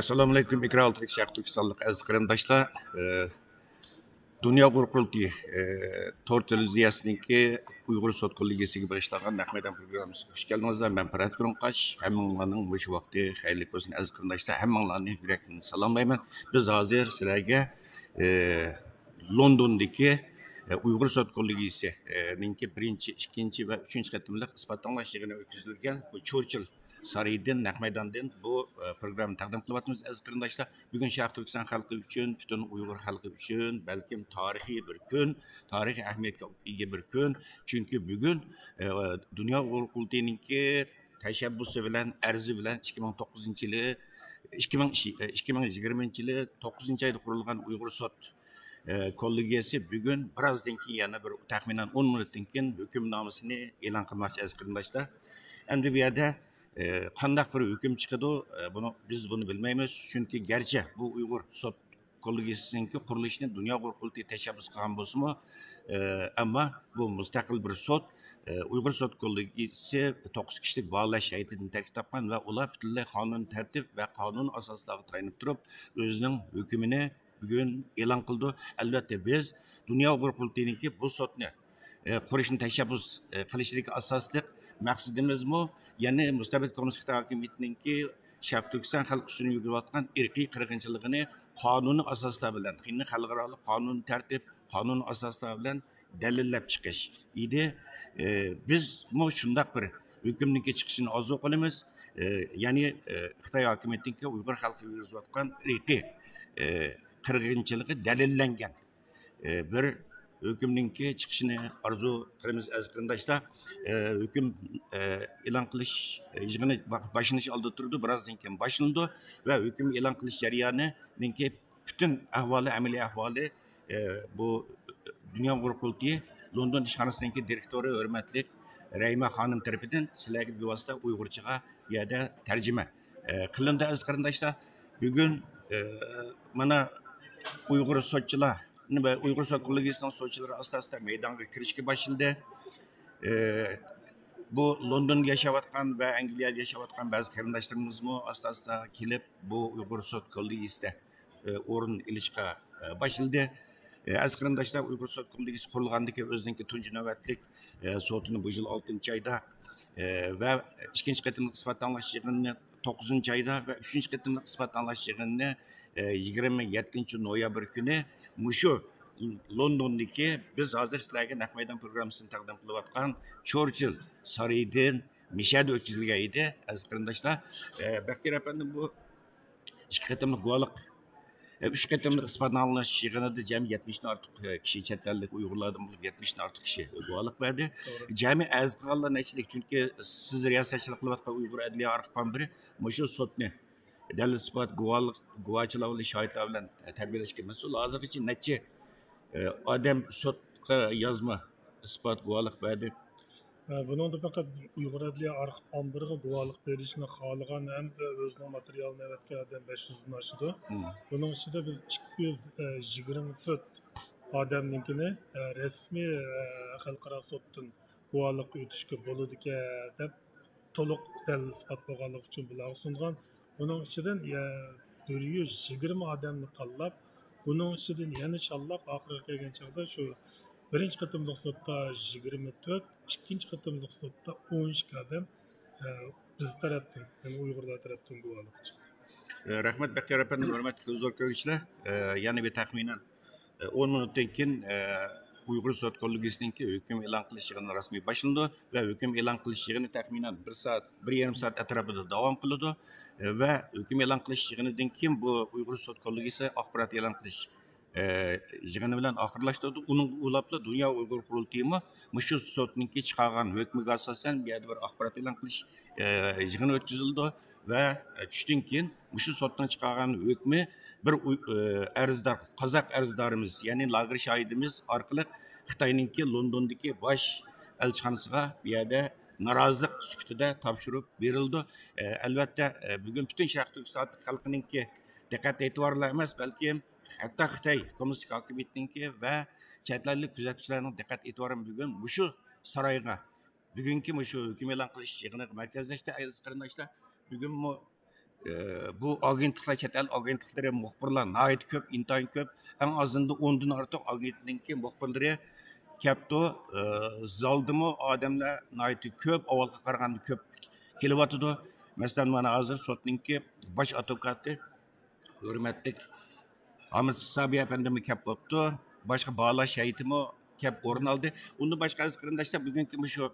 Assalomu alaykum, Mikroltik Sharq Turkistonlik aziz qarindoshlar. Dunyo qurqulti Tortiliziyasiniki Uyg'ur sot kollegiyasiga bag'ishlangan naqmadan programmasiga xush keldingizlar. Men Pirat Qurunqash. Hammanglarning bu vaqti xayrli bo'lsin aziz qarindoshlar. Hammanglarni yurakdan salomlayman. Biz hozir sizlarga Londondagi Uyg'ur sot kollegiyasininki birinchi, ikkinchi va uchinchi qatimliq isbotlanlash yig'ini o'tkazilgan bu Churchill Saraydan, Naqmaydondan bu programma taqdim qilyapmiz aziz qarindoshlar. Bugun Sharq Turkiston xalqi uchun, butun Uyg'ur xalqi uchun balkim tarixiy bir kun, tarixiy ahamiyatga ega bir kun. Chunki bugun Dunyo Uyg'ur qurultiyininki tashabbusi bilan, arzi bilan 2009-yili 2020-yili 9-oyda qurilgan Uyg'ur sot kollegiyasi bugun birozdan keyin yana bir taxminan 10 minutdan keyin hukmnomasini e'lon qilmoqchi aziz qarindoshlar. Endi bu yerda qandaq bir hukm chiqadi, biz buni bilmaymiz. Chunki garchi bu Uyg'ur sot kollegiyasininki qurilishini Dunyo Uyg'ur qurultiyi tashabbus qilgan bo'lsa-mu, ammo bu mustaqil bir sot. Uyg'ur sot kollegiyasi 9 kishilik bog'lash hay'atidan tarkib topgan va ular butunlay qonun tartib va qonun asoslariga tayanib turib, o'zining hukmini bugun e'lon qildi. Albatta biz Dunyo Uyg'ur qurultiyininki bu sotni qurishni tashabbus qilishdagi asosli maqsadimizmi, ya'ni mustabid kommunistik hokimiyatninki Sharq Turkiston xalq ustidan yurgizayotgan irqiy qirg'inchiligini qonuniy asoslar bilan, xalqaro qonun tartib, qonun asoslar bilan dalillab chiqish edi. Biz shundaq bir hukmninki chiqishini orzu qilamiz. Ya'ni Xitoy hokimiyatininki Uyg'ur xalqiga yurgizayotgan irqiy qirg'inchiligi dalillangan bir hükümninki çıkışını arzu qilamiz aziz qarindoshlar. Hüküm e'lon qilish yig'ini başlanış oldi turdi, birozdan keyin boshlandi va hüküm e'lon qilish jarayonininki butun ahvoli, amaliy ahvoli bu Dunyo Uyg'ur qurultiyi London ishxonasininki direktori hurmatli Rayma xonim tarafidan sizlarga bevosita Uyg'urchaga yerda tarjima qilindi aziz qarindoshlar. Bugun mana Uyg'ur sotchilar ve Uyg'ur sot kollegiyasining sotchilari asosida maydonga kirishga boshlandi. Bu Londonda yashayotgan va Angliyada yashayotgan ba'zi qarindoshlarimizmi asta-asta kelib bu Uyg'ur sot kollegiyasida o'rin olishga boshladi. Aziz qarindoshlar, Uyg'ur sot kollegiyasi qurilgandan o'zining tunji navbatlik sotini bu yil 6-oyda va ikkinchi qatimliq isbotlanlash yig'inini 9-oyda va 3-qatimliq isbotlanlash yig'inini 27 noyabr kuni mushu Londondagi biz hozir sizlarga Naqmaydon programmasini taqdim qilayotgan Churchill Saraydan Mishada o'tkazilgan edi aziz qarindoshlar. Bakir efendim bu 2 qatimliq guvohlik 3 qatimliq isbotlanlash yig'inida jami 70 dan ortiq kishi chet ellik Uyg'urlardan bo'lib 70 dan ortiq kishi guvohlik berdi. Jami aziz qilganlar nechilik, chunki siz riyosatchilik qilayotgan Uyg'ur adliya orqadan biri mushu sotni dalil isbot guvohchilar bilan shohidlar bilan tarbiyalashga mas'ul. Hozirgacha necha odam sotga yozma isbot guvohlik berdi. Bunun da fakat Uyghur Adliya Arxiv Ombiriga guvohlik berishni xohlagan ham o'zining materialini yaratgan 500 dan oshdi. Bunun ichida biz 224 odamninkini rasmiy xalqaro sotdan guvohlik o'tishga bo'ladi deb to'liq dalil isbot bo'lganligi uchun bular sungan. Bunun içinden 120 adamını tanlap, bunun içinden yana şallap ahirga kelgan chaqda şu birinchi qatimliq sotda 24, ikkinchi qatimliq sotda 12 adam biz tarafdan, yani Uyg'urlar tarafdan guvohlik chiqdi. Rahmat Bakir efendim, hurmatli huzur ko'ruvchilar. Yani bir taxminan 10 minutdan keyin Uyg'ur sot kollegiyasininki hukm e'lon qilish yig'ini rasmiy boshlandi va hukm e'lon qilish yig'ini taxminan 1 soat, 1,5 soat atrofida davom qiladi va hukm e'lon qilish yig'inidan keyin bu Uyg'ur sot kollegiyasi axborot e'lon qilish yig'ini bilan oxirlashtirdi. Uning ulabla Dunyo Uyg'ur qurultiyimi shu sotninki chiqargan hukmiga asosan bu yerda bir axborot e'lon qilish yig'ini o'tkazildi va tushdan keyin shu sotdan chiqargan hukmi bir arzdor, qozoq arzdorimiz, ya'ni lager shohidimiz orqali Xitoyninki Londondagi bosh elchixonasiga bu yerda norozilik sifatida topshirib berildi. Albatta bugun butun Sharq Turkiston xalqininki diqqat e'tiborlar emas, balki hatto Xitoy kommunistik hokimiyatininki va chet ellik kuzatuvchilarning diqqat e'tiborini bugun shu saroyga, bugungi shu hukm e'lon qilish yig'iniga markazlashdi aziz qarindoshlar. Bugun bu agentliklar, chet el agentlari muxbirlar nihoyat ko'p, intayin ko'p. Eng azından 10'dan ortiq agentlikning muxbirlari kelibdi. Zaldimi odamlar nihoyat ko'p, avvalga qaraganda ko'p kelyapti. Masalan, mana hozir sotninki bosh advokati hurmatli Ahmet Sabi efendimi kelib bo'libdi. Boshqa bağlash heyetimi kelib o'rin oldi. Unda boshqa aziz qarindoshlar, bugungi shu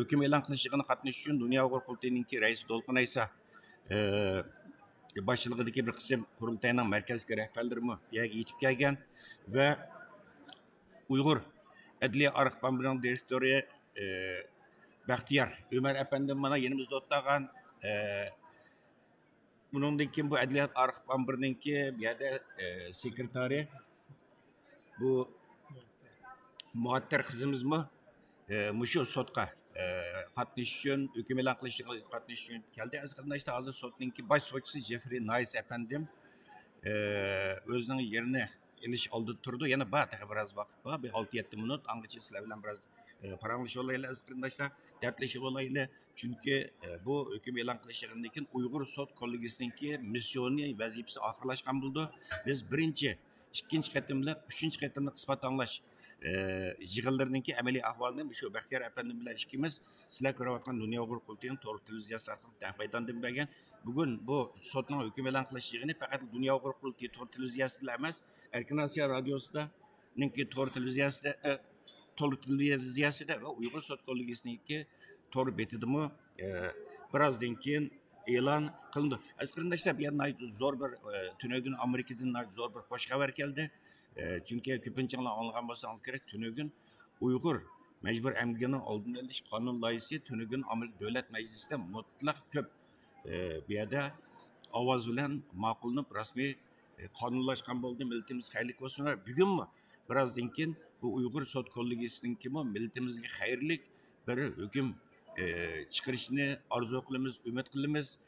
hukm e'lon qilishiga qatnashish uchun Dunyo Uyg'ur qurultayining raisi To'lqin Aysa boshchiligidagi bir qism qurultayning markaziy rahbarlarimi yerga yetib kelgan va Uyg'ur Adliya arxivining direktori Baxtiyor Ömer efendim mana yanımızda o'tirgan. Bundan keyin bu Adliya arxivininki bir yerda sekretari bu muattar qizimizmi mushu sotqa qatnashish uchun, hukm e'lon qilishga qatnashish uchun keldi. Aziz qarindoshlar, hozir sotninki bosh sotchisi Jeffrey Nice efendim o'zining yerini ilish oldida turdi. Yana biroz vaqt bor, bir 6-7 minut. Angacha sizlar bilan biroz paranglashib olaylik aziz qarindoshlar, dardlashib olaylik. Chunki bu hukm e'lon qilishidan keyin Uyg'ur sot kollegiyasininki missioni vazifasi oxirlashgan bo'ldi. Biz birinchi, ikkinchi qatimliq, uchinchi qatimliq isbot anglash yig'inlarninki amaliy ahvolini shu Baxtiyor efendim bilan ikkimiz sizlar ko'rayotgan Dunyo Uyg'ur qurultayining to'g'ri televiziyasi orqali tanqidlandim bergan. Bugun bu sotning hukm e'lon qilish yig'ini faqat Dunyo Uyg'ur qurultayi to'g'ri televiziyasida emas, Erkin Osiyo radiosida, ninki to'g'ri televiziyasida va Uyg'ur sot kollegiyasininki to'g'ri betidimi birozdan keyin e'lon qilindi. Aziz qarindoshlar, bu yerda zo'r bir tunugin Amerikadan zo'r bir xush xabar keldi. Çünkü köpünçanlar anlagan bolsanız kerak, tünügün Uygur mecbur emginin oldunu eliş kanun layısı tünügün Amerika Devlet Meclisi'nde mutlak köp bir yerde avaz bilen makullanıp rasmi kanunlaşkan oldu. Milletimiz hayırlık olsunlar. Bugün mü? Birazdan keyin bu Uygur Sot Kollegiyasininki mi milletimizge hayırlık bir hüküm çıkarışını arzu kılımız, ümit kılımız.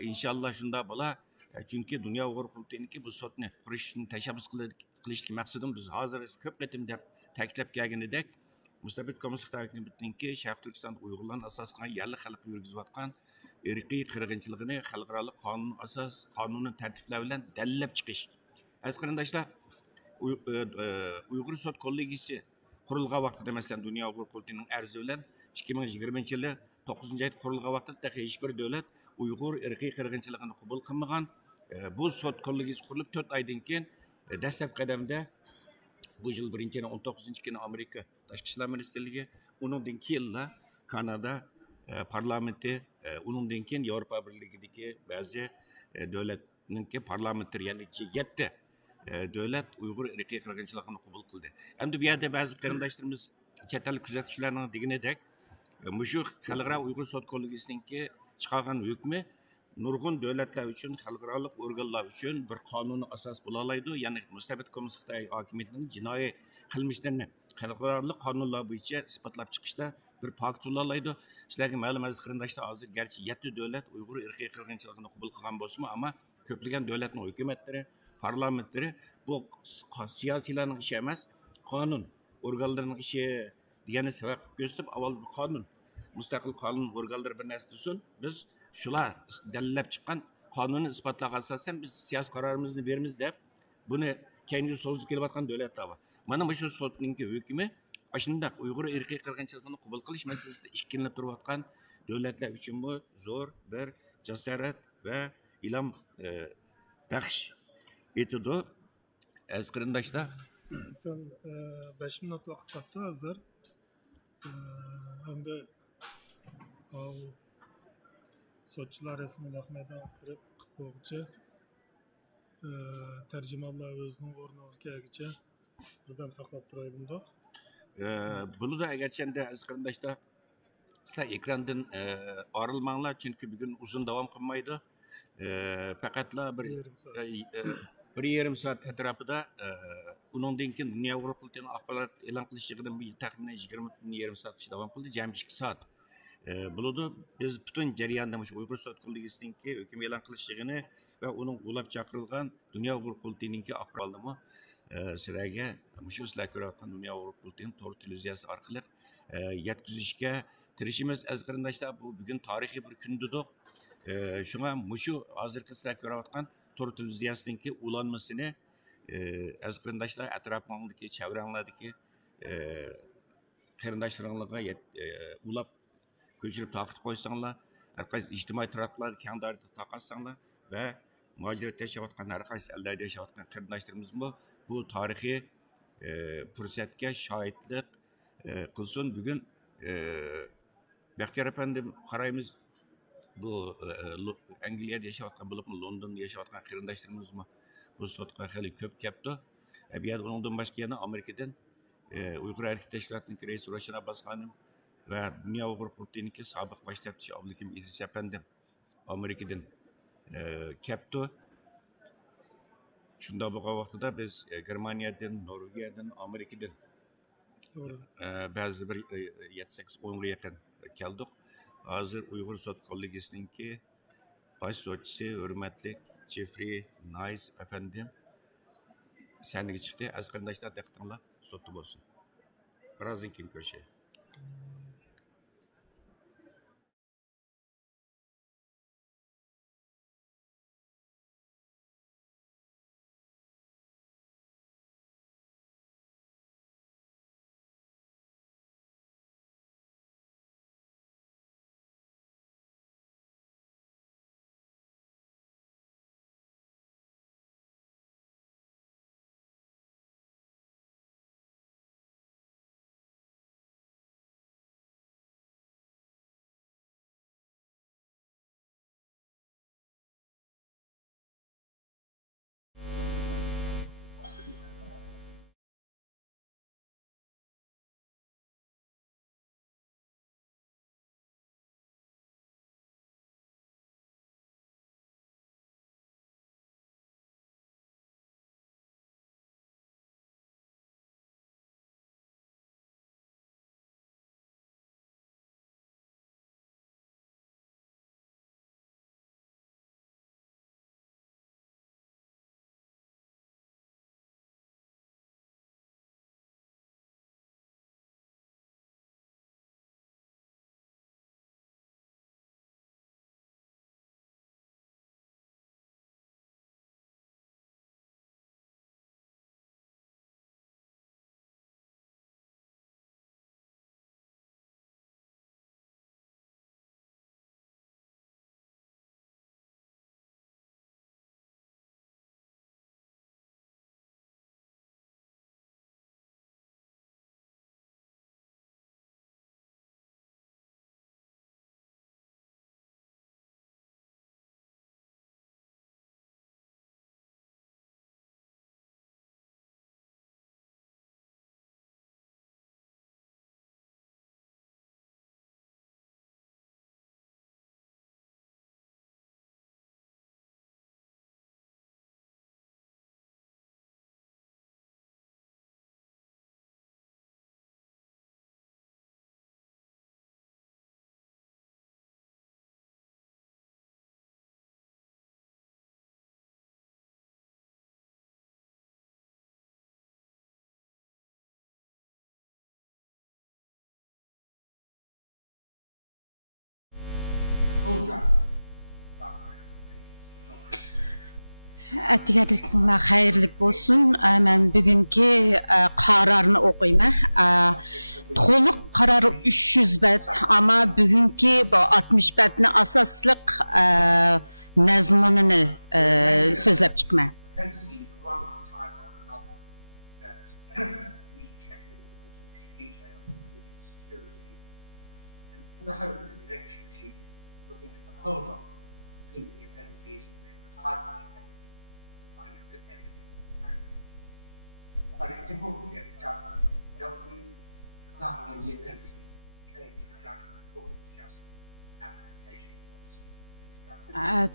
İnşallah şunda bola. Çünkü Dünya Uyg'ur qurultayininki bu sotni qurishni tashabbus qilishlik maqsadim biz hozir ko'p qatim deb ta'kidlab kelgan edik. Mustabid Komissiyasi ta'kidlaganki Sharq Turkiston Uyg'urlarning asos qilgan yerli xalq yurgizayotgan irqiy qirg'inchiligini xalqaro qonuniy tartiblar bilan dalillab chiqish. Aziz qarindoshlar, Uyg'ur sot kollegiyasi qurilgan vaqtida masalan Dunyo Uyg'ur qurultayining arzi bilan 2020-yili 9-oyda qurilgan vaqtda hech bir davlat Uyg'ur irqiy qirg'inchiligini qabul qilmagan. Bu sot kollegiyasi qurilib 4 oydan keyin dastlab qadamda bu yil 19-kuni Amerika Tashqi ishlar ministrligi, undan keyinla Kanada parlamenti, undan keyin Yevropa birligidagi ba'zi davlatninki parlamentlari, ya'ni 7 davlat Uyg'ur irqiy qirg'inchiligini qabul qildi. Endi bu yerda ba'zi qarindoshlarimiz chet el kuzatuvchilarning deganidek mushu xalqaro Uyg'ur sot kollegiyasininki chiqargan hukmi nurg'un davlatlar uchun, xalqaro organlar uchun bir qonuniy asos bo'la oladi. Ya'ni Mustabid Komissiyasi hokimiyatining jinoiy qilmishlarini xalqaro qonunlar bo'yicha isbotlab chiqishda bir pakt bo'la oladi. Sizlarga ma'lum aziz qarindoshlar, hozir garchi 7 davlat Uyg'ur irqiy qirg'inchiligini qabul qilgan bo'lsa-mu, ammo ko'plagan davlatning hukumatlari, parlamentlari bu siyosiylarning ishi emas, qonun organlarining ishi degani sabab ko'rsatib, avval bu qonun mustaqil qonun organlari bir narsa desin, biz shular dalillab chiqqan qonuniy isbotlarga asosan biz siyosiy qarorimizni beramiz deb buni keyingi so'zga kelayotgan davlatlar bor. Mana bu shu sotninki hukmi shundoq Uyg'ur irqiy qirg'inchiligini qabul qilish masalasida ishkilinib turayotgan davlatlar uchun bu zo'r bir jasorat va ilhom baxsh etadi. Aziz qarindoshlar, Sen 5 minut vaqt qoldi hozir. Hamda sotchilar resmiy maydonga kirib qo'yguncha tarjimonlar o'zining o'rniga kelguncha birdan saqlab turaylikda. Bunu da agarchanda aziz qarindoshlar, sizlar ekrandan ayrilmanglar, chunki bugun uzun davom qilmaydi. Faqatla bir yarim soat atrofida undan keyin Dunyo Uyg'ur qurultayining axborot e'lon qilishidan bir taxminan 20 yarim soat davom qildi, jami 2 soat. Bo'ladi. Biz butun jarayonda shu Uyg'ur sot kollegiyasininki hukm e'lon qilishigini va uning ulab chaqirilgan Dunyo Uyg'ur qurultayininki axborotni sizlarga shu sizlar ko'rayotgan Dunyo Uyg'ur qurultayining to'g'ri televiziyasi orqali yetkazishga tirishimiz. Aziz qarindoshlar, bu bugun tarixiy bir kundir. Şuna muşu hazırki sizler ko'rayotgan to'rt televiziyasidagi ulanmasini aziz qarindoshlar atrofingdagi chevranglardagi qarindoshlaringlarga ulab ko'chirib taqib qo'ysanglar har qaysi ijtimoiy tarmoqlarda keng doirada tarqatsanglar va muhojirat yashayotgan har qaysi ellarda yashayotgan qarindoshlarimiz bu tarixiy fursatga shohidlik qilsin. Bugun Baxtiyor efendim qaraymiz bu Angliyada yashayotgan bo'lib Londonda yashayotgan qarindoshlarimiz bu sotqa xeli ko'p kelibdi. Bu yerda undan boshqa yana Amerikadan Uyg'ur Erkek Teşkilatı'nın reisi Roşan Abbas Hanım ve Dünya Uyghur Kurulu'nun sabık baş teftici Abdülhakim İdris Efendim Amerika'dan kelibdi. Şunda bu vaxtda biz Germaniyadan, Norvegiyadan, Amerika'dan bazı bir 7-8-10'a yakın keldik. Hazır Uyghur Sot Kollegiyasiningki baş sotçusu hürmetli Jeffrey Nice efendim sahneye çıktı. Az qarindoshlar diqqatinglar sottu bo'lsin. Birazdan keyin ko'rishaylik. Әтігерлікіңлер қайырлық болсын. Мен бүгінгі қарарыны оқимын. Толық қарары 300 бәт, ama бүгінгі 60 бәтіні асаслық məzmununu sözləb çıxmam. It's important to get the judgment dealt with. There's nothing in the appendices change the judgment report, it's just application points.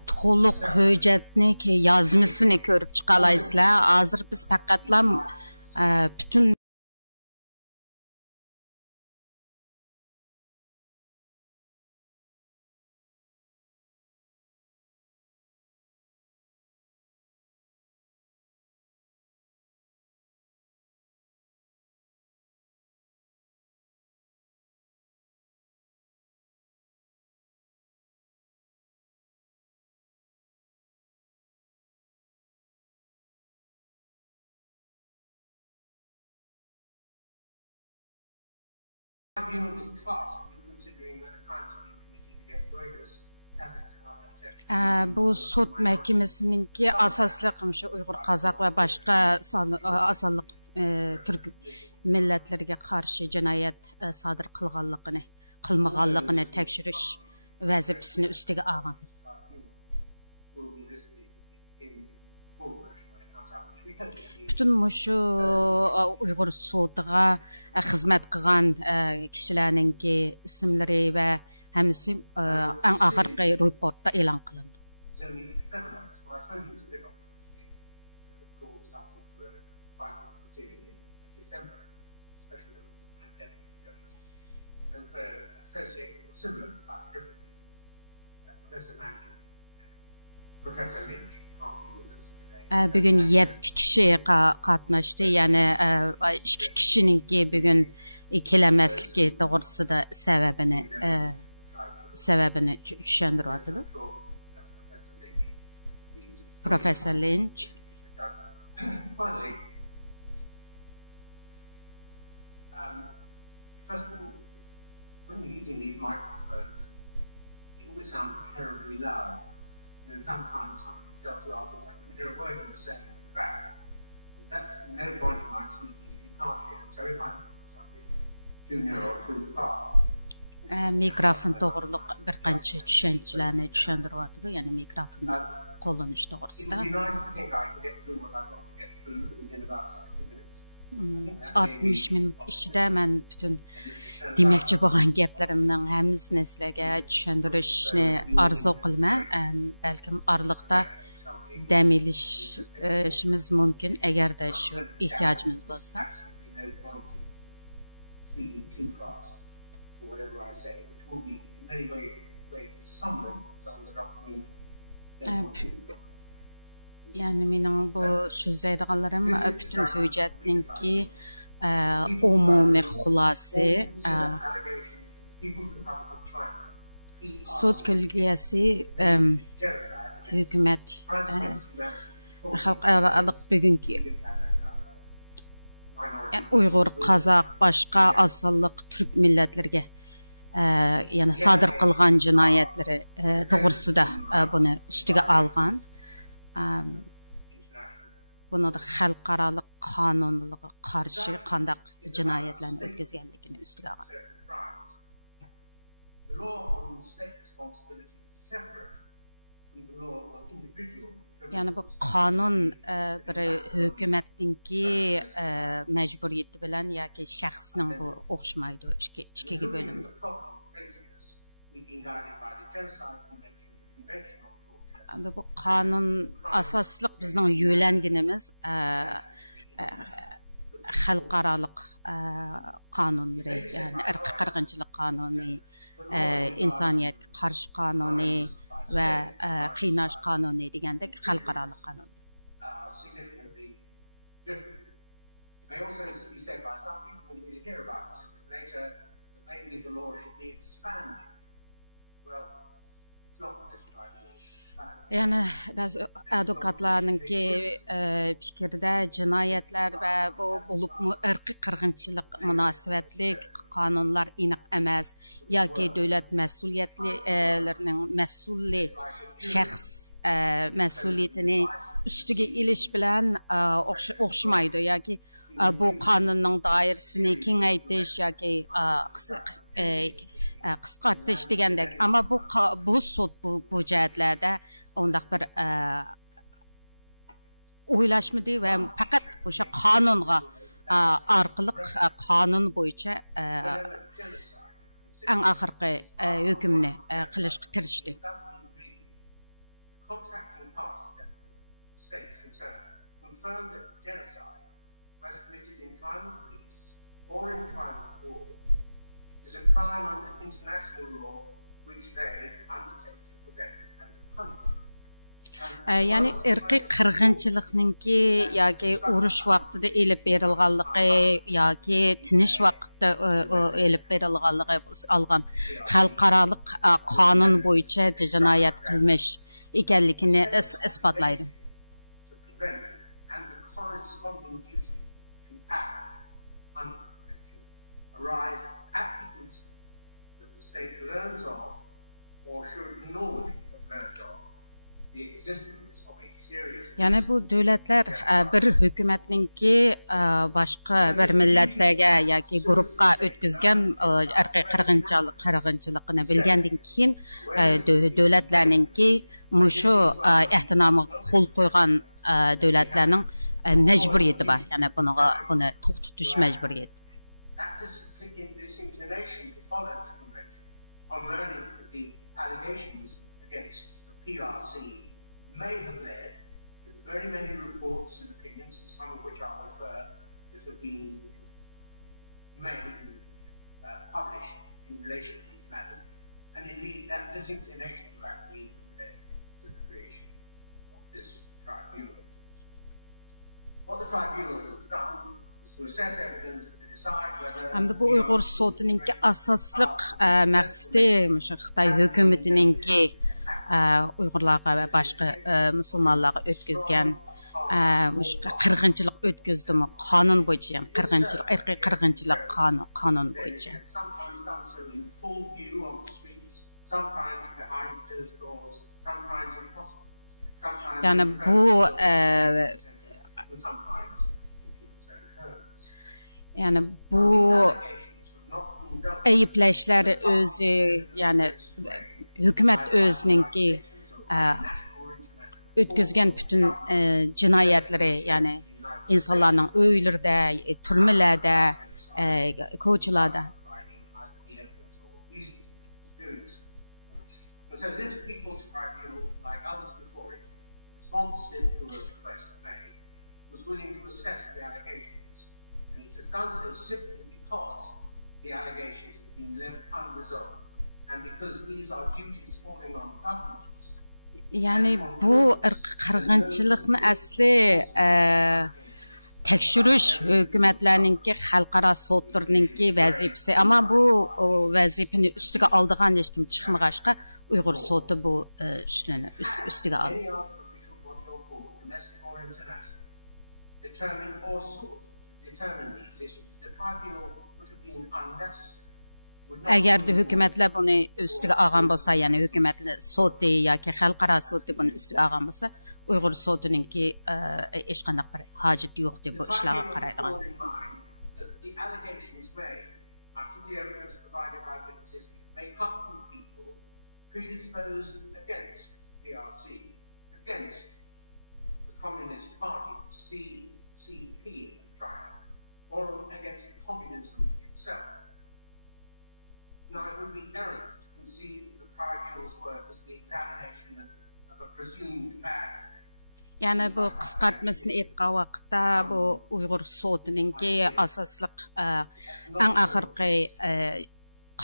Толық hüccətni ki yazmasını görüp çıqalaysızlar. Hazır biz faqatlam bütün tribunal is tasked with considering whether crimes have been committed against Uyghurs, Kazakhs, and other Turkish. Bu sud məhkəməsininki asaslık şu Uyğur, Qazaq və başqa asanlıq Türk millətlərə qarşı cinayət sadır qılmağanlığını təkşiriş vəzifəsini üstüge alğan. Bütün muşu Uyğur sudiga xizmət qilgan kişilərninki isimləri və həmisi ən axırqı reportda elan qılındı. Bugün 7 kişi qatnaşdı. Yani 2 kişininki bugün keləməsliki doğrusunda səbəbini düşündürüyordu. Professor Lynch. Finally, first of all, when we're using these microphones, it always sounds terribly loud. And then sometimes something tells you, oh, I can hear a word you're saying at the back. There's absolutely no point in my speaking if you can't hear it. So if I'm too near or too far. Mikrofon doğruluq bir qancha tushunchalarni tushundiryapti. Yani mikrofon qo'llanish to'g'risida. 60 minut ichida men butun demoqchi bo'lgan gaplarimning hammasini sizlarga tushuntirishni orzu qilaman. Balkim oraliqda dam olishimiz mumkin agarda shu ehtiyojimiz bo'lsa. Whatever I say, which will be in many ways somewhat on the document. Yani mening bu so'zlaydiganlarim butun hujjatninki umumiy xulosasi sud ko'lgasi hukumat xalqaro bugungi Uyghur, Qazaq, başqa asıllık Türk milletlərə yani sadır qılğan cinayətləri doğrusunda bunu üstüge alğan. Bunu da xalqaralıq qanunluğa qarşı qandaq cinayətlərini ötküzgənligini üstüge alğan. The law on state responsibility is separate from the law on individual. Yani bu qanun bir hökumətninki məcburiyyəti bilan yoki şəxsnin bu oxşamaydı, ikiga bölündü. Bu qanun asaslıq bizning yo'langanimiz xalqaralıq qanunları, yani irqi qirg'inchilik qanuni, insoniyatga qarshi qanuni ve qiynash qanuni degandek xalqarалық qanun. Yani bazı advokatlarınki fikrdə cinayətlər və bu olubmu irqi qırğınçılıq münasibətlik qanunlar aniq emas yoki dövlət məsuliyyətlilərinin məsulli şəxs məsuliyyətini üstüge iliş bilan oxşamaydı yoki bu qanunun dairəsini kengaytish yoki qisqartish degandek. Ama bu sud bu cəhətlərdə ondaq bir o'ylashmadi və faqat o'sha qonunga orqaliq qonun bo'yicha eng oxirgi hukmni qilishga tirishdi. A crime under international law which they undertake to prevent and to punish. Yani irqi qirg'inchilikninki yoki urush vaqtida elib berilganligi yoki tinish vaqtida elib berilganligi olgan xalqarалық qonun bo'yicha jinoyat qilmish ekanligini isbotlaydi. And the corresponding duty to act under convention arise at the learns of, or should normally have learned of, the existence of a serious. Yani bu dövlətlər bir hökumətninki başqa bir millətlərə yoki qrupqa ötküzgən irqi qırğınçılığını bilgəndən keyin dövlətlərninki mushu ehtinamı qol qoyğan dövlətlərinin məcburiyyəti var. Yəni bunu toxtutish məcburiyyəti. That disinclination to follow the convention on learning that the allegations against the PRC may have led to very many reports and opinions, some of which I'll refer, that have been made and published in relation to these matters, and indeed that disinclination to act led to the creation of this tribunal. What the tribunal has done is to assess evidence to decide whether. Hamda bu Uyghur sotininki asaslıq məqsədi Xitay hökumətininki Uyghurlarga və başqa müsəlmanlarga ötküzgən qırğınçılıq ötküzdümü qanun boyunca, yəni qırğınçılıq, irqi qırğınçılıq qanun boyunca. Sometimes done so in full view on the streets, sometimes behind closed doors, sometimes impossible, sometimes. Yəni bu yani bu ayıplaşlar özü yani hükümet özününki ötküzgen bütün cinayetleri yani insanların öylerde, türmelerde, koçlarda. So this People's Tribunal, like others before it, responsive to a request made, was willing to assess the allegations. And it has done so simply because the allegations have been left unresolved. And because these are duties falling on governments. Yani bu qırğınçılıqni asli tekşürüş hükümetlerninki, xalqara sotlarninki vazifesi. Ama bu vazifeni üstüge aldığan hiç kim çıkmağaşqa Uyghur sotu bu üstüge aldı. Eğer de hükümetler bunu üstüge ağam bolsa, yani hükümetler sotu ya ki xalqara sotu bunu üstüge ağam bolsa, Uyghur sotununki hiç qanaq bir hacet yo'q deb bu ishlarga qaraydigan. Predisposed against PRC, against the Communist Party, the CCP of China, or against communism itself. Now, it would be errant to conceive the tribunal's work as the examination of a presumed bad state. Yani bu qısqartmasını aytqan vaqtda bu Uyghur sotununki asaslıq ən axırqı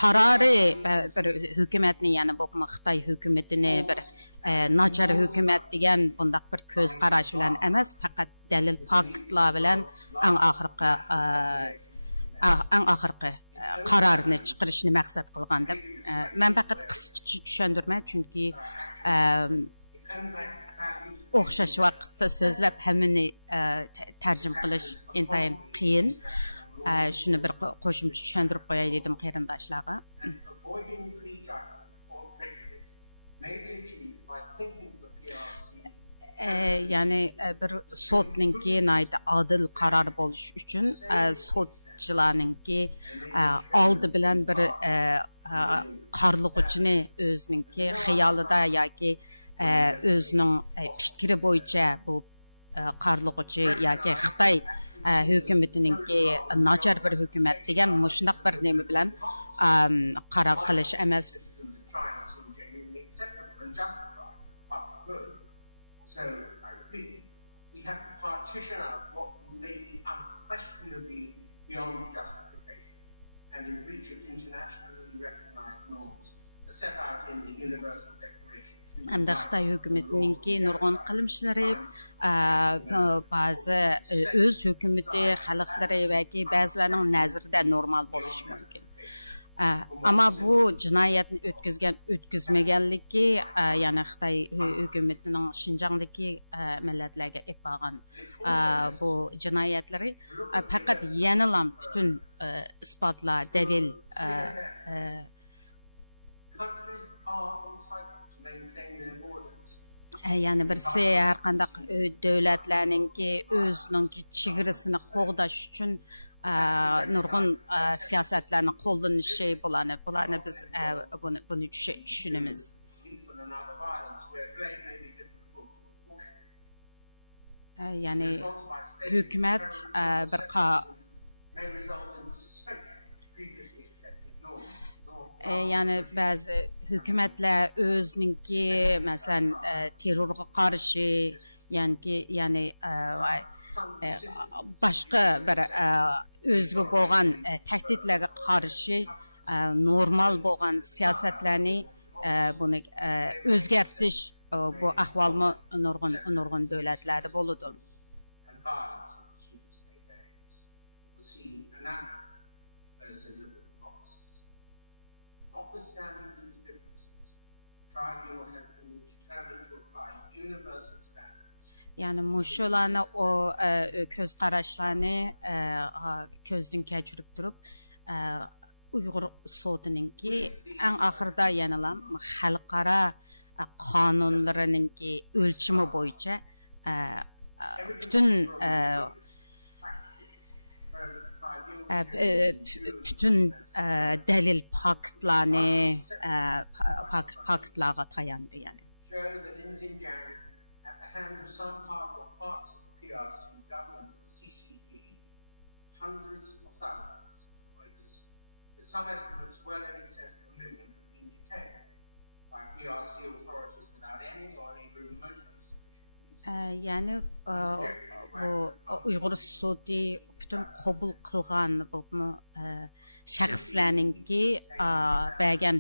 qararı bir hökumətni, yəni bu Xitay hökumətini bir nachar hökumət degan bundaq bir ko'z qarash bilan emas, faqat dalil faktlar bilan ən axırqı qararını chiqarishni maqsad qilgan deb men faqat qisqacha tushundirman, chunki o'xshash vaqtda so'zlab hammani tarjim qilish intayin qiyin. Şunu bir qo'shimcha tushuntirib qo'yay dedim qarindoshlarga. Yani bir sotninki adil qaror bo'lish uchun sotchilarninki oldi bilan bir qarlig'uchini o'zininki xiyolida yoki o'zining fikri bo'yicha bu qarlig'uchi yoki Xitoy hökumetininki nachar bir hökumet degan mushundoq bir nima bilan qaror qilish emas. So, I repeat, we have to partition out what may be unquestionably beyond justification and in breach of internationally recognized norms set out in the Universal Declaration. Hamda Xitoy hökumetininki nurg'un qilmishlari, ba'zi o'z hukumati, xalqlari yoki ba'zilarning nazarida normal bo'lishi mumkin. Ama bu cinayetni ötküzmegenligi, yani Xitoy hökumetinin Şinjandagi millatlarga etgan bu cinayetleri faqat yenilam bütün ispatlar, dalil are entitled to maintain their borders. Yani birisi her qandaq dövlətlərinki özününki çigrəsini qoğdaş üçün nurgun siyasətlərini qollanishi bularni biz bunu düşünemiz. Lethal and other violence where blame may be difficult to apportion. Yani Response by states hükümet bir may result in the suspension of previously accepted norms. yani bazı hükümetler özününki məsələn terrorga qarşı yani başqa bir özgü bolğan təhdidlərə qarşı normal bolğan siyasətlərini bunu özgərtiş bu ahvalmı nurgun dövlətlərdə boludu. And violence in pursuit of state aims was seen anathema those in liberal democracies. Notwithstanding these differences, the tribunal has been determined to apply universal standards. Yani muşularni o köz qarashlarni ko'zdan kechirib turib Uyghur sotininki eng oxirida yanalam xalqaro qonunlarininki o'lchimi bo'yicha bütün delil paktlarga tayandı yani. Show that in Xinjiang, at the hands of some part or parts of the PRC government of the CCP, hundreds of thousands of Uyghurs, with some estimates well in excess of 1 million, have been detained by PRC authorities without any or any remotely sufficient Yani bu Uyghur soti bütün qabul qilgan bu shaxslarninki bergan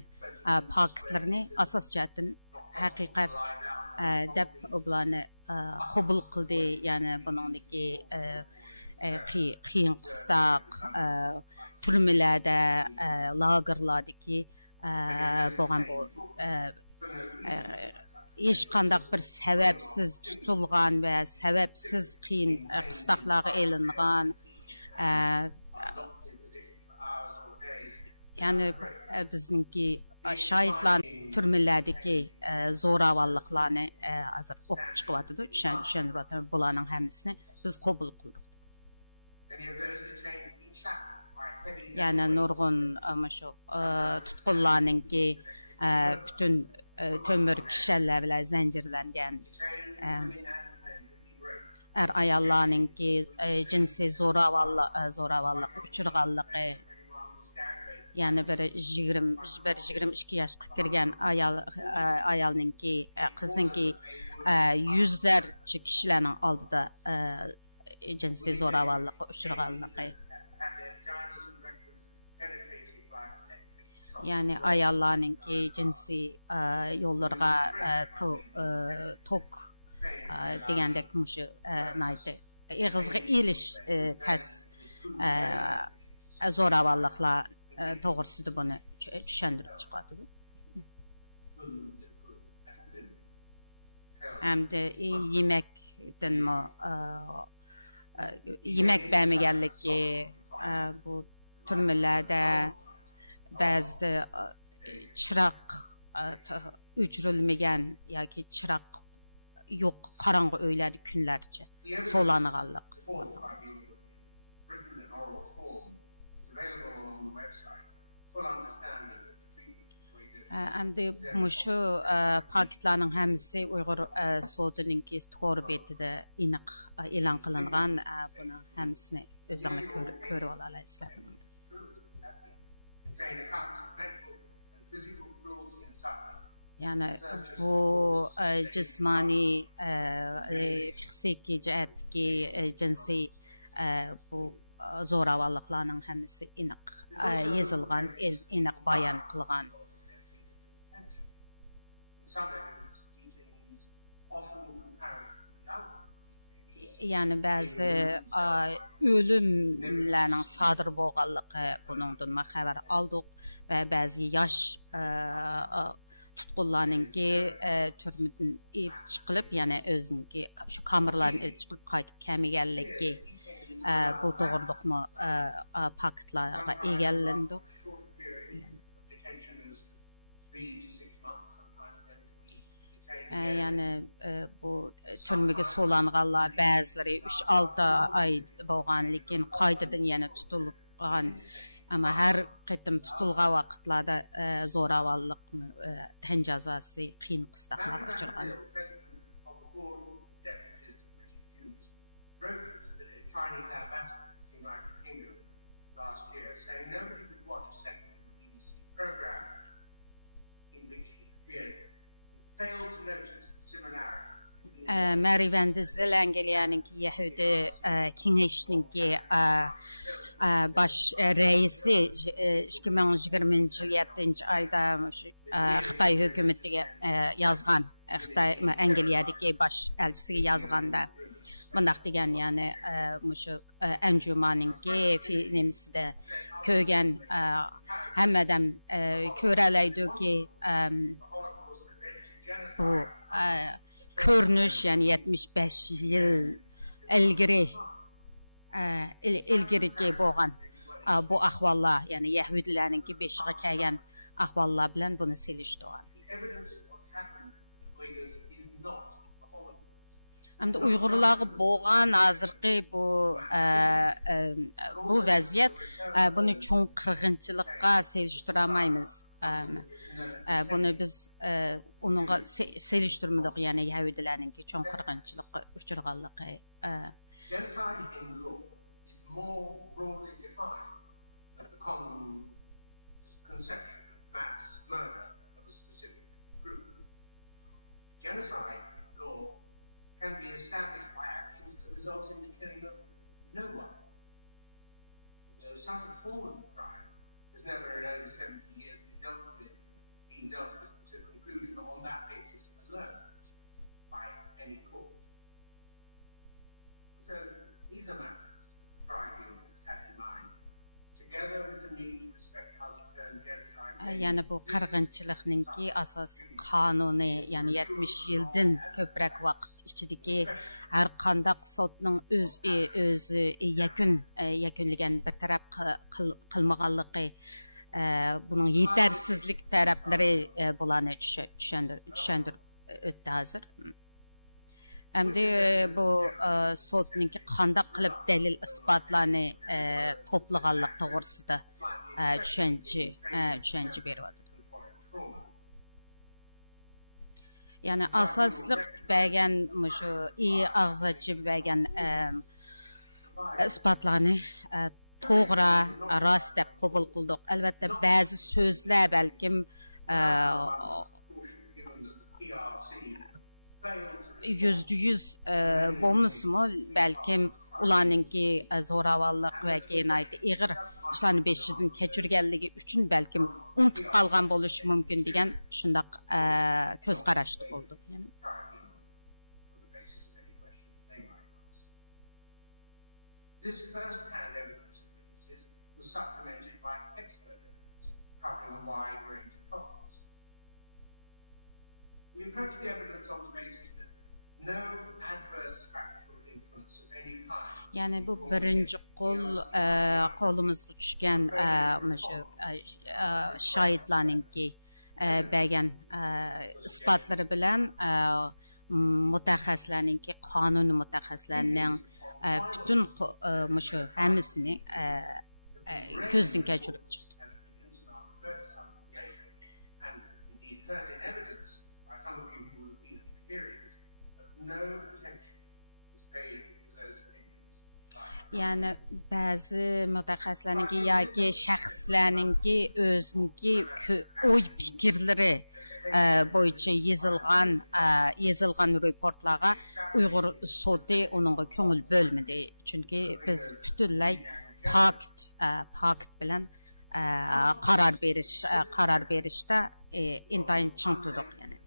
paktlarni asos jihatdan haqiqat deb ularni qabul qildi. Yani buningdagi qiyin qistoq turmalarda lagerlardagi bo'lgan bu hech qandaq bir sababsiz tutilgan va sababsiz qiyin qistoqlarga elingan yani bizningki şahitlar turmalardagi zo'ravonliklarni hozir o'qib chiqyapti, tushunib bularning hammasini biz qabul qildik. Yani nurgun şu tutqunlarninki bütün tömür kişiler bilan zanjirlangan ayollarninki jinsiy zo'ravonlik uchirganligi yani bir 22 yoshga kirgan ayolninki qizninki yüzlerce kişilerin oldida jinsiy zo'ravonlikqa uchirganligi yani ayollarninki jinsiy yo'llarga tok degandek mushu naydi ig'izga elish tas zo'ravonliklar to'g'risida buni tushuntirib chiqadi. Hamda yemekdanmi yemek bermaganligi bu turmalarda ba'zida chiroq o'chirilmagan yoki chiroq yo'q qorong'i uylarda kunlarcha so'langanlik. Hamda mushu paktlarning hammasi Uyg'ur sotininki to'g'ri betida aniq e'lon qilingan, buni hammasini o'zinglar ko'rib olasizlar. Yani bu cismani psixik jihatdagi jinsiy bu zo'ravonliklarning hammasi aniq yozilgan, aniq bayon qilgan. Yani bazı ölümlerinin sadır bolğanlığı bunundan xəbər aldıq və bəzi yaş tutqunlarınki türmədən elib çıxılıb, yəni özünki şu kameralarını elib çıxılıb qayıtıb kəmigənligi bu doğruluqmu paktlarga egəlləndi. Yani bu türmege solanğanlar bazıları 3-6 ay bolğan lekin qaytadan yana tutulğan ama her qitim tutulğan vaqtlarda zoravallık tan cazası qiyin qıstaqlar uçurğan. Chinese ambassador to the United Kingdom last year, saying nobody could watch a second of the BBC program in which he appeared and failed to notice the similarities. Merivende Zelengeliyanınki Yahudi Kengeşninki baş reisi 2027 ayda Xitay hökumətiga yazğan, Xitay Angliyadakı baş elçisiga yazğanda Bundaq degan yani muşu enjumanınki filmside kögen hammadan körələydi ki bu körünüş yani 75 yıl ilgiriki bolğan bu ahvallar yani Yahudilərinki beşiğə kəlgən ahvallar bilan bunu selişdirgan. Hem de Uygurlarga bolğan hazırki bu vaziyet bunu çoğun qırğınçılıqqa seliştiramaymiz. Bunu biz onunla seliştirmedik yani Yahudilərinki çoğun qırğınçılıqqa uçurğanlığı. Genocide in law is more broadly defined than the common conception of mass murder of a specific group. Genocide law can be established by actions that result in the killing of no one. Although such a form of the crime has never in over 70 years been dealt with to conclusion on that basis alone by any court. So these are matters that the tribunal has had in mind, together with the need to respect how the term genocide. Yani bu qırğınçılıqnınki asas qanuni yani 70 yıldan köprək vaqt içidiki her qandaq sotning özü yakunlagan bir taraf qılmağanlığı bunun yetersizlik tarafları bularni tushundir o'tdi hozir. Endi bu sotninki qandaq qilib dalil isbotlarni to'plaganlik to'g'risida tushuncha beryapti. Yani asaslık bəgən şu iyi ağzaçı bəgən isbatlarını toğra, rast deb qəbul qıldıq. Əlbəttə bəzi sözlər bəlkім %100 bolmasmı bəlkім ularninki zoravallıq və cinayəti ağır işlarni beşidən keçirganligi üçün bəlkім unutub qalğan bo'lishi mumkin degan shundaq ko'z qarashli bo'ldi. Yani. This first-hand evidence of witnesses was supplemented by expert evidence covering a wide range of topics. We approach the evidence on the basis that no adverse factual influence of any kind. Yani bu birinci qo'limizga tushgan shu shohidlarninki bergan isbotlari bilan mutaxassislarninki qonuniy mutaxassislarning bütün shu hammasini ko'zdan kechirib chiqdi. Yani bazı mutaxassislarninki yoki shaxslarninki o'ziniki o'y fikrlari bo'yicha yozilgan reportlarga Uyg'ur soti onunğa ko'ngil bo'lmadi. Chunki biz butunlay pakt bilan qarar berishda intayin ching turdik yani.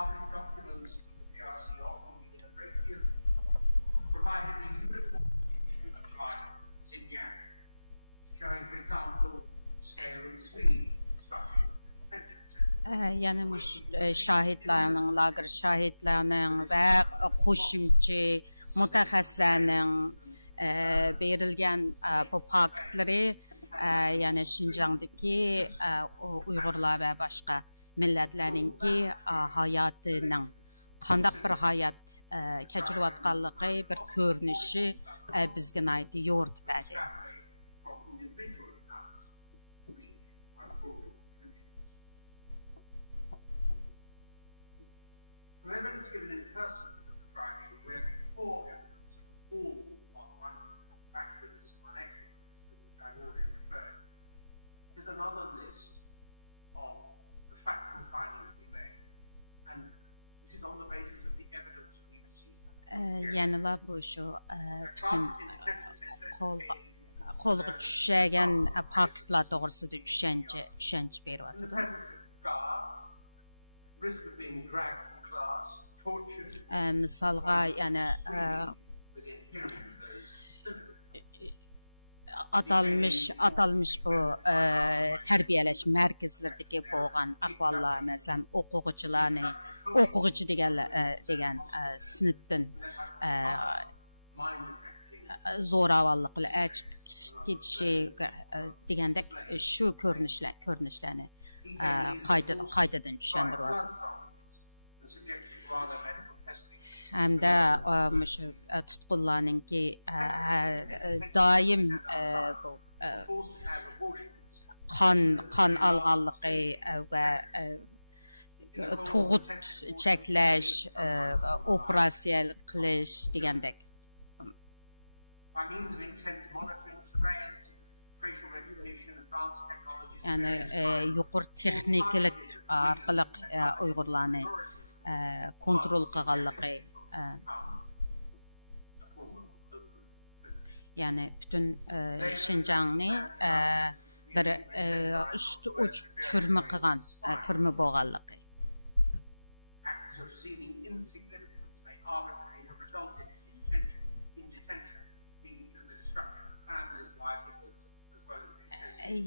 Public documents from the PRC often within a great deal provided a uniform of crime Xinjiang, showing, for example, the scale and speed of destruction of the detention. Yani şahitlarning, lager şahitlarning ve qo'shimcha mutaxassislarning berilgan bu faktları yani Şinjan'daki Uygurlar ve başka milletlerninki hayatının qandaq bir hayat keçiriyotganlığı bir ko'rinishi bizga nayti yo'rtib berdi. From evidence given in person to the Friday, we have poor evidence of all on one fact witness and one expert, which I've already referred. There's another list of the factual findings we made, and this is on the basis of the evidence we received. Yanıla bu şu bütün qo'lga tushgan faktlar to'g'risida tushuncha beryapti. Risk of being dragged from class, tortured. Misalga yani atalmış bu terbiyeleş merkezlerdeki bo'lgan ahvollar, masalan o'quvchi degan sinfdan zo'ravonliklar chiqib ketishi degandek shu ko'rinishlarni qaytadan tushuntiryapti. Hamda shu tutqunlarninki doim bu qon olganligi va tug'ut cheklash, operatsiya qilish degandek. Yani yuqori texnikalik orqali Uyg'urlarni kontrol qilganligi, yani bütün Şinjan'ni bir üst uç türme qilgan türme bo'lganligi.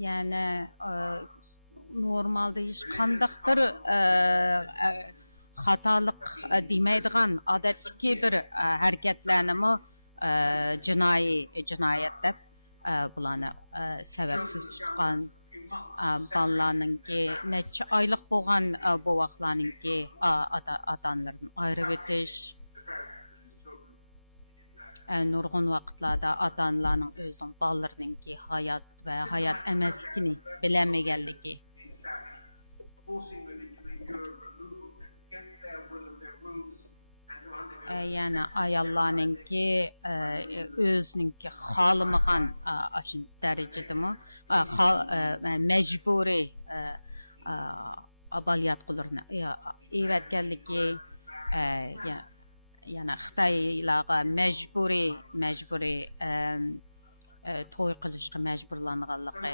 Yani normalde hiç qandaq bir xatolik demaydigan odatdagi bir harakatlarni jinoyat deb bularni sababsiz tutgan balalarninki necha oylik bo'lgan bu vaqtlarninki ota-onalardan ayirib o'tish, nurg'un vaqtlarda ota-onalarning o'zining balalariningki hayot va hayot emasligini bilamaganligi, yani ayollarninki o'zininki xohlamagan shu darajadami majburiy amaliyot qilishni evatganligi, yani Xitoylarga majburiy to'y qilishga majburlanganligi,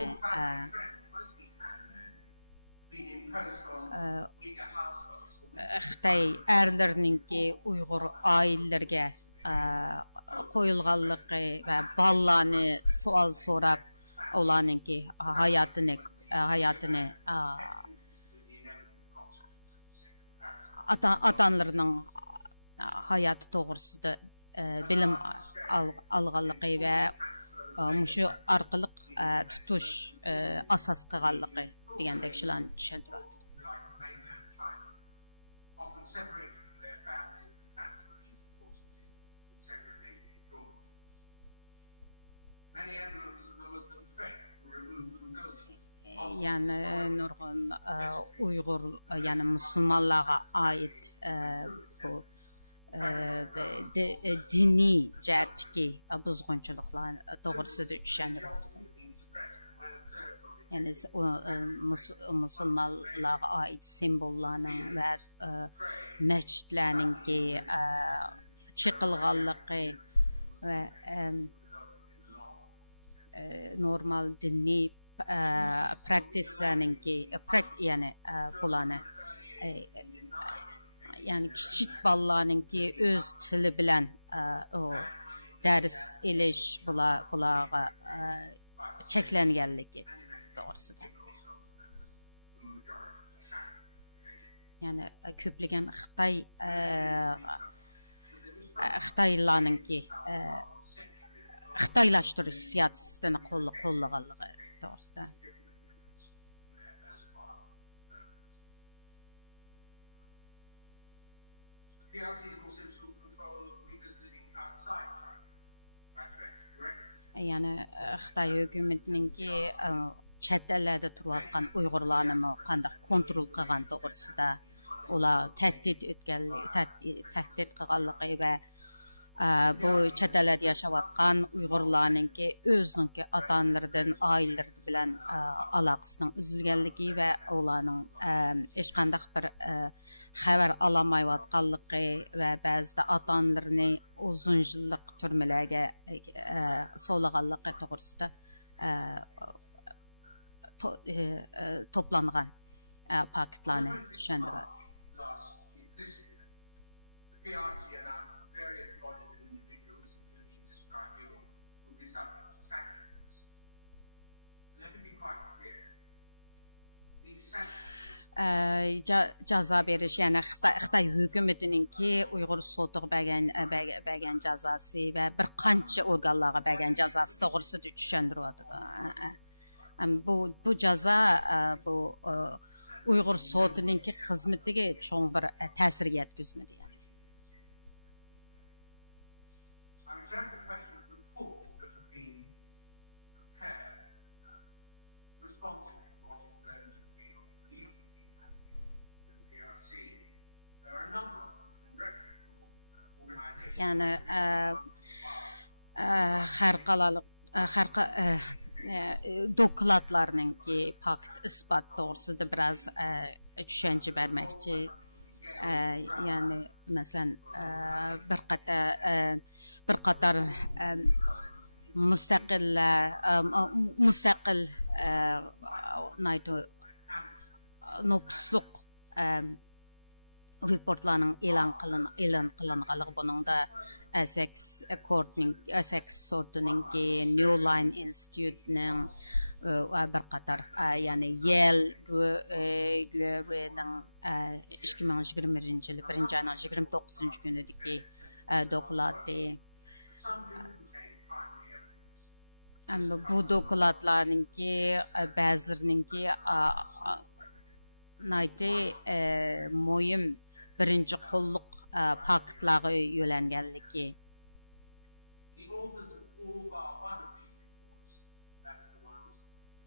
Xitoy erlarininki Uyg'ur oilalarga qo'yilganligi va bolalarni savol so'rab ularninki hayotini ota-onalarining hayoti to'g'risida bilim olganligi va mushu orqali tutish asos qilganligi degandek shularni tushuntiradi. Yani nurg'un Uyg'ur, yani musulmonlarga oid bu diniy jihatdagi buzg'unchiliklar to'g'risida tushuntiradi. Yani musulmonlarga oid simbollarning va masjidlarninki chiqilganligi va normal diniy praktislarninki yani bularni yani kichik bolalarninki o'z tili bilan dars elish bularga cheklanganligi to'g'risida. Yani ko'plagan Xitoylarninki Xitaylaştırış siyasətini qollağanlığı doğrusu. PRC also took control of Uyghurs living outside China by threats directly. Yani Xitay hökumətininki chet ellərdə turuyatqan Uyğurlarını qandaq kontrol qılğan doğrusunda ular təhdid qılğanlığı və bu chet ellərdə yaşayatqan Uyğurlarınki özününki ata-analarından, ailələri bilan əlaqəsinin üzülgənliyi və onların heç qandaq bir xəbər alamayatqanlığı və bəzide ata-analarını uzun illik türmələrə solğanlığı doğrusunda toplanğan paketlarını düşündürür. This year, the PRC announced various bodies and individuals, including this tribunal, will be subject to sanctions. Let me be quite clear. These sanctions Cəza veriş, yəni Xitay hökumətininki Uyğur sotuq bəgən cəzası və bir qancha orqanlara bəgən cəzası doğrusu düşündürürdü. Bu cəza bu Uyğur sotuninki xizmətiga çoğ bir təsir yetkizmədi yəni. I return to the question of reports that have been prepared responsibly to what is known to be or believed to be happening to the PRC. There are a number of them from reputable organizations. Yəni dokladlarınki pakt isbat doğrusudur biraz düşüncə verməkçi. Yəni məsələn bir qatar müstəqil nüfusluq reportlarının elan qılınğanlığı bunun da Essex sortununki New Line Institute'nin bir qatar yani Yale Göre'nin 2021 yılı 1. ayının 29. günüdeki dokladı. Bu dokladlarınki bəzilərinin mühim birinci qolluk paktları yönelgenliği. The authors of all bar one of these reports, that is the ones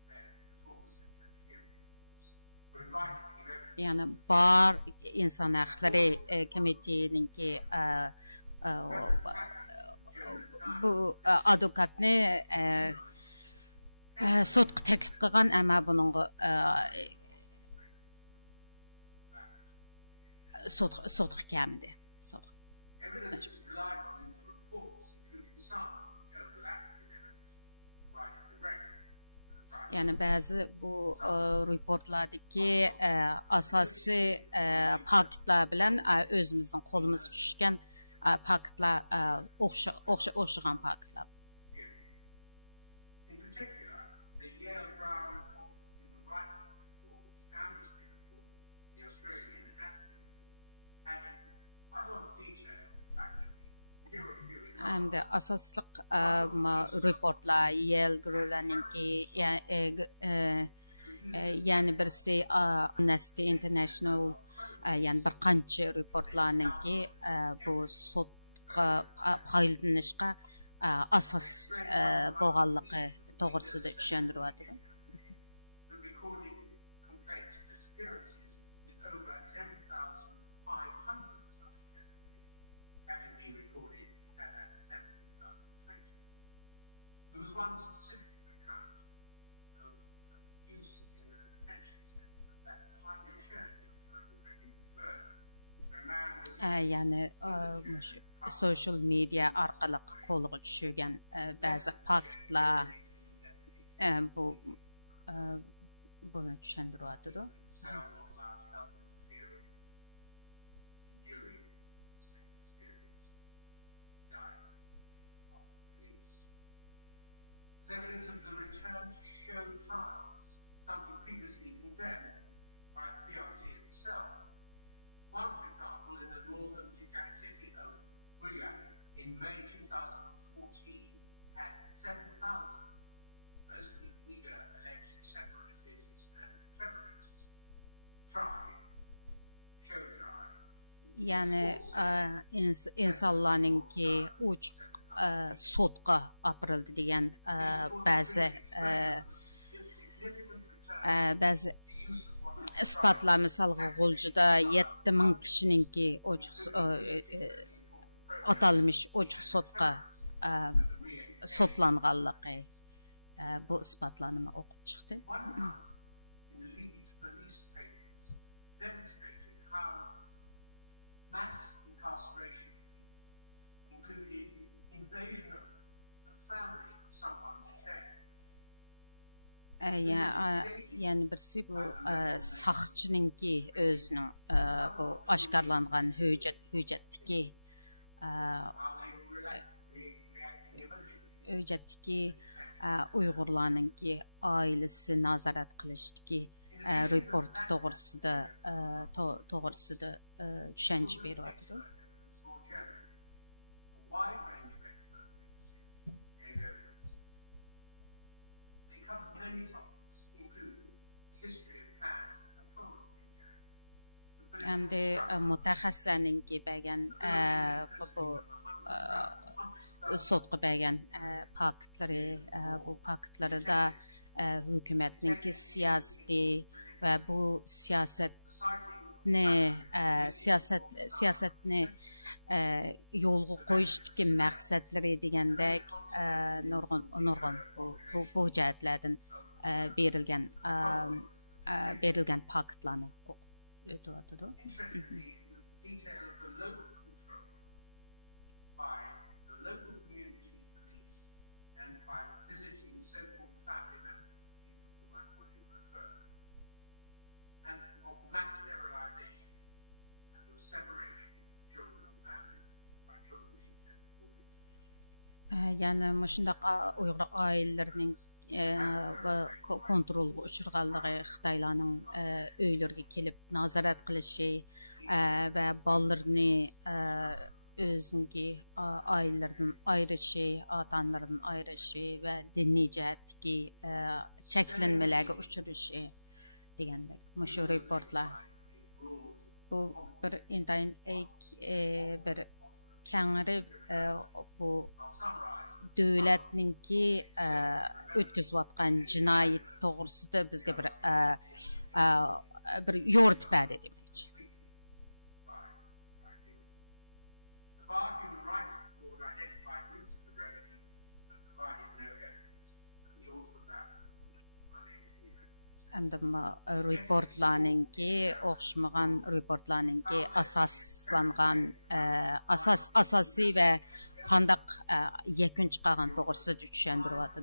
prepared before the September hearing reports, were invited to give evidence. Yani bar insan hakları komiteninki bu advokatni sotqa təklif qılğan, amma bunun sotq kəmidi. Evidence relied on in the reports included some which overlapped with evidence provided directly to the trial. Yani bəzi bu reportlardakı asası paketlər bilən özümüzdən qolumuz düşkən paketlər oxşayan paketlər. In particular, the Yale Brown report, the Human Rights Watch report, the Amnesty report, the Australian Aspen report, added quite a lot of detail, actually. Here are a few examples. Hem de asaslıq reportlar Yale Gröler'ninki yani birisi Amnesty International yani bir qancha reportlarninki bu sotqa paylanışqa asas bo'lganligi to'g'risida tushuntiryapti. That recorded complaints of disappearances with over 11,500 such testimonies having been recorded as at December 2020. There was one specific account of abuse in a detention center of that tiny church which I've already referred to, where a man was Yani social media orqali qo'lga tushgan ba'zi paktlar buni tushuntiryapti. cell not allowed to help him fear of enduring the same experience. He died after release. There's evidence of the return to show trials, something previously condemned by the PRC itself. One, for example, in the northern Jiang city of Buyuan in May 2014 had mostly Uyghur alleged separatists and terrorists, tried, show tried. Yani insanların ki uç sotqa apırıldı degan ba'zi isbotlar misalga G'uljida 7000 kishininki atalmış ochiq sotqa sotlanganligi bu isbotlanma o'qib chiqdi. One man in the leaked police papers demonstrated how mass incarceration included invasion of the family of someone detained. Yani birisi bu saqchininki o'zining bu oshkorlangan hujjatdagi Uyg'urlarninki oilasi nazorat qilishdagi report to'g'risida tushuncha beryapti. Hamda mutaxassislarninki bergan bu sotqa bergan paktlari bu paktlarida hukumatninki siyosati va bu siyosatni yo'lga qo'yishdagi maqsadlari degandek nurg'un bu jihatlardan berilgan paktlarni o'tyapti. Interestingly, it was the detail of the local control by the local community police and by visiting so-called family members, people who might already refer, and of mass sterilization and of separation of children and families by children being sent to boarding. Yani muşundaq Uyghur ailelerinin kontrolga uchirganligi, Xitoylarning uylarga kelib nazorat qilishi va bolalarni o'zingi oilalaridan ayirishi, ota-onalardan ayirishi va diniy jihatdagi cheklanmalarga uchirishi degandek. Mushu reportlar bu bir intayin bir kengri bu davlatninki o'tkazayotgan jinoyat to'g'risida bizga bir yo'ritib berdi demoqchi. The Bar Human Rights Board identified roots of the remedy but provided no evidence, and the author of that report was unable to give evidence. Әмді reportlarninki o'xshamagan reportlarninki asosiy va qandaq yakun chiqargan to'g'risida tushuntiryapti.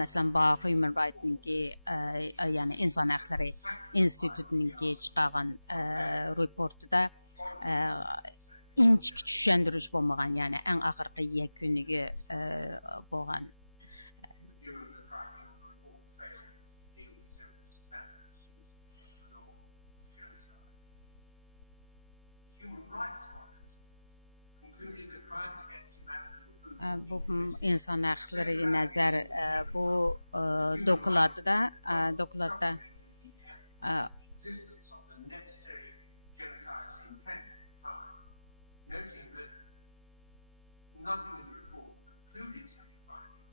Masalan, Bar Human Rights'ninki ya'ni inson haqlari institutininki chiqargan reportida inchik tushuntirish bo'lmagan, ya'ni eng oxirgi yakuniga bo'lgan. Bu insan hakları nazar bu dokladda Existence of the necessary genocidal intent at the time, noting that nothing in the report concluded such a finding,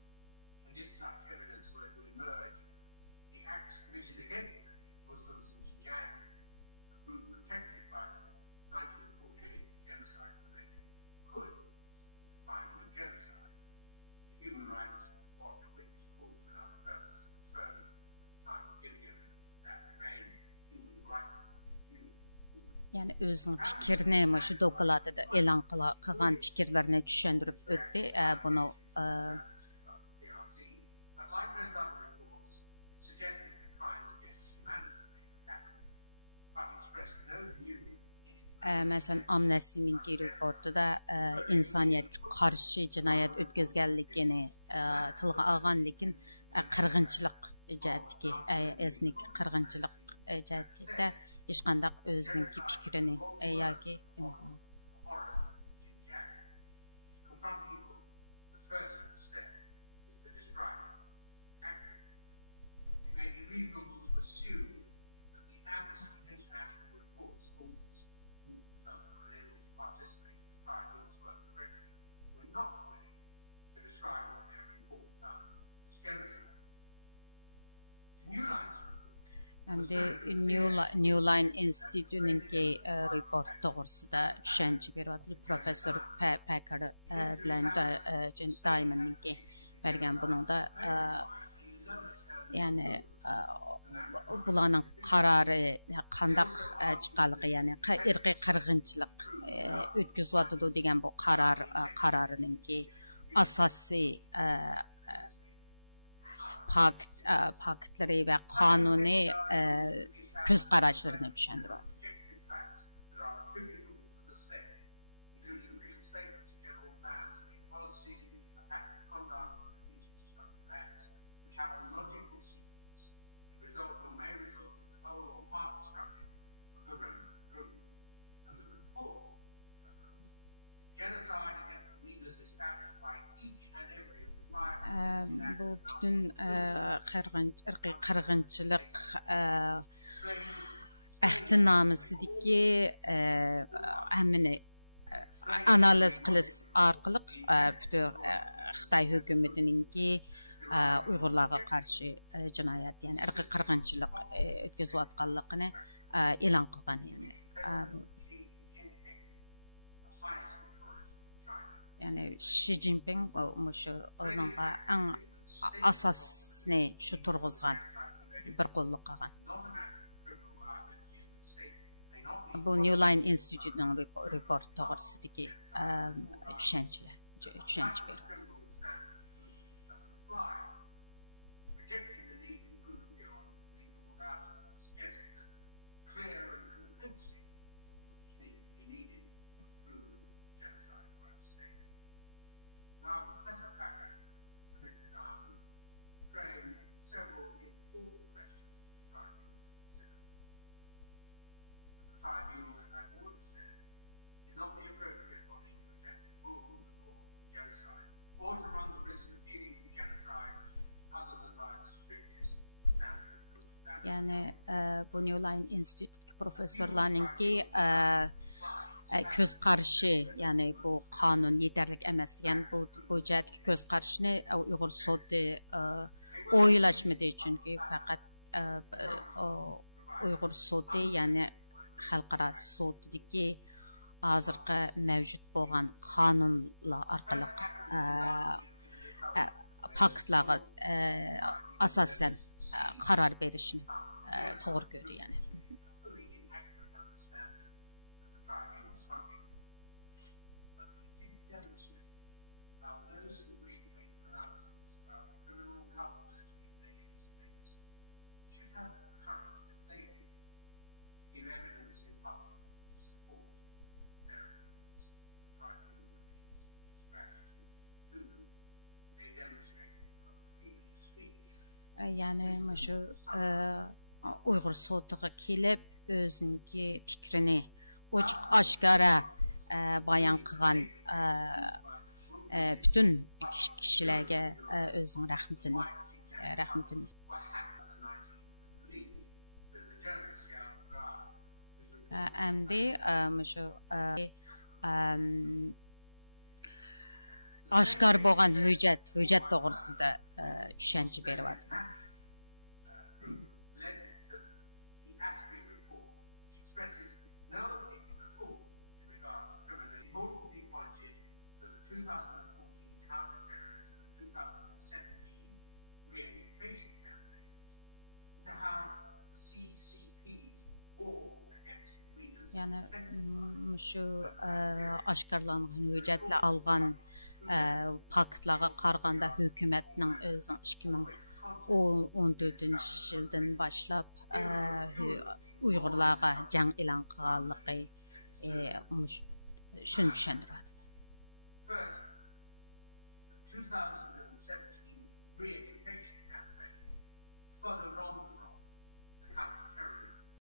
and if such evidence were to emerge, the acts committed against Muslims in Xinjiang, a group protected by the 1948 Genocide Convention, could finding of genocide. The Human Rights Watch witness called for another purpose to confirm at the time of giving evidence that remained human rights view. Yani özünün fikrini şu dokladda e'lon qilgan fikrlarini tushuntirib o'tdi. Buni DRC. But like those other reports, it suggested that crimes against humanity may have happened, but expressed no view in its Mesela Amnesty'nin reportida insoniyatga qarshi jinoyat o'tkazganligini tilga olgan, lekin qirg'inchilik jihatdagi esnik qirg'inchilik jihatida hech qanday o'zining fikrini yoki horrors in Xinjiang. To confront evil, the first step is Hem de New Line Institute'ninki report doğrusunda düşünce beradi Professor Packard bilen Diamond'ninki bergen bunun da yani bularning qarori qandaq chiqqanligi ya'ni irqiy qirg'inchilik o'tkazyotdi degan bu qarorininki asosiy paketleri ve kanuni göz qarashlarını düşündürüyordu. Bu bütün irqiy qirg'inchilik ahdnamesidagi hammani analiz qilish orqali bütün Xitoy hukumatiningki Uyg'urlarga qarshi jinoyat, ya'ni irqiy qirg'inchilik o'tkazayotganligini e'lon qilgan, ya'ni yani Xi Jinping şu onunla en asasını şu turğuzgan bir qo'lliq qilgan. Bu New Line Institute'ning report to'g'risidagi tushunchalar berdi. Yani bu New Line Institute professorlarınki göz qarşı, yani bu kanun yeterlik emas degan bu jihatga göz qarashini Uyg'ur sudi o'ylashmadi, chunki faqat Uyg'ur sudi, ya'ni xalqaro sudidagi hozirgi mavjud bo'lgan qonunlar orqali faktlarga asosan karar verişini doğru görüyor yani. Yani şu Uyghur sotuğa kelip özünki fikrini açık aşkara bayan qilgan bütün kişilerge özünün rahmetini Emdi şu aşkar bo'lgan hujjat to'g'risida tushuncha beryapti. Yani şu aşkarlanan hüccetle algan paktlarga qaraganda hökumətinin özünün 2014 yıldan başlap Uyg'urlarga jang e'lon qilganligi shuni tushuntiradi.